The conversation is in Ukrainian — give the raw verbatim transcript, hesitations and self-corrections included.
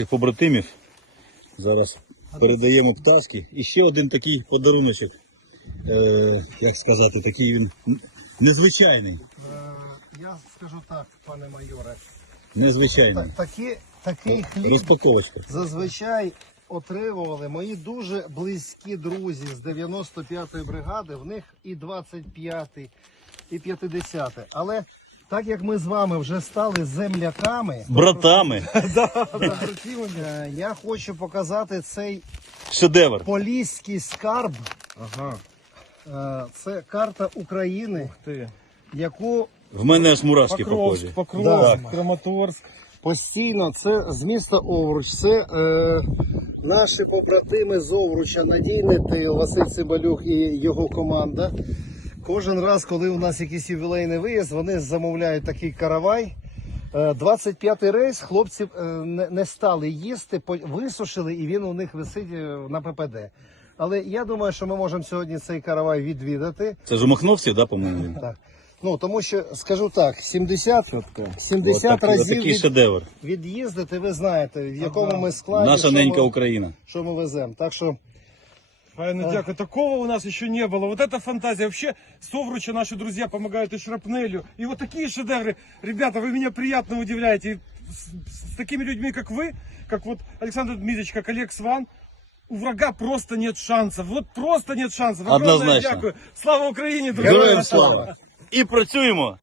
Побратимів. Зараз передаємо пташки. І ще один такий подаруночок. Е, як сказати, такий він незвичайний. Я скажу так, пане майоре. Незвичайний. Так, такі, такий хліб Розпаковочка. зазвичай отримували мої дуже близькі друзі з дев'яносто п'ятої бригади. В них і двадцять п'ятий, і п'ятдесятий. Але так як ми з вами вже стали земляками, Братами. е, я хочу показати цей Шедевр. поліський скарб. Ага. Е, Це карта України, Ти. яку В мене аж мурашки Покровськ, похожі. Покровськ, Да. Краматорськ. постійно, це з міста Овруч, це е, наші побратими з Овруча, Надійний тил, Василь Цибалюк і його команда. Кожен раз, коли у нас якийсь ювілейний виїзд, вони замовляють такий каравай. Е, двадцять п'ятий рейс, хлопці е, не, не стали їсти, по- висушили, і він у них висить е, на ППД. Але я думаю, що ми можемо сьогодні цей каравай відвідати. Це ж у Махновців, да, по-моєму? він? Так. Ну, тому що, скажу так, сімдесят, Чітко. сімдесят Отак- разів Отакий від, шедевр. від'їздити, ви знаєте, в якому ми складі, Наша що, ненька ми, Україна. що ми веземо. Так що Файно, дякую. Такого у нас еще не было. Вот это фантазия. Вообще, с Овруча наши друзья помогают и Шрапнелю. И вот такие шедевры. Ребята, вы меня приятно удивляете. И с, с такими людьми, как вы, как вот Александр Дмитриевич, как Олег Сван, у врага просто нет шансов. Вот просто нет шансов. Огромное Однозначно. дякую. Слава Україні, друзі! Героям слава! І працюємо!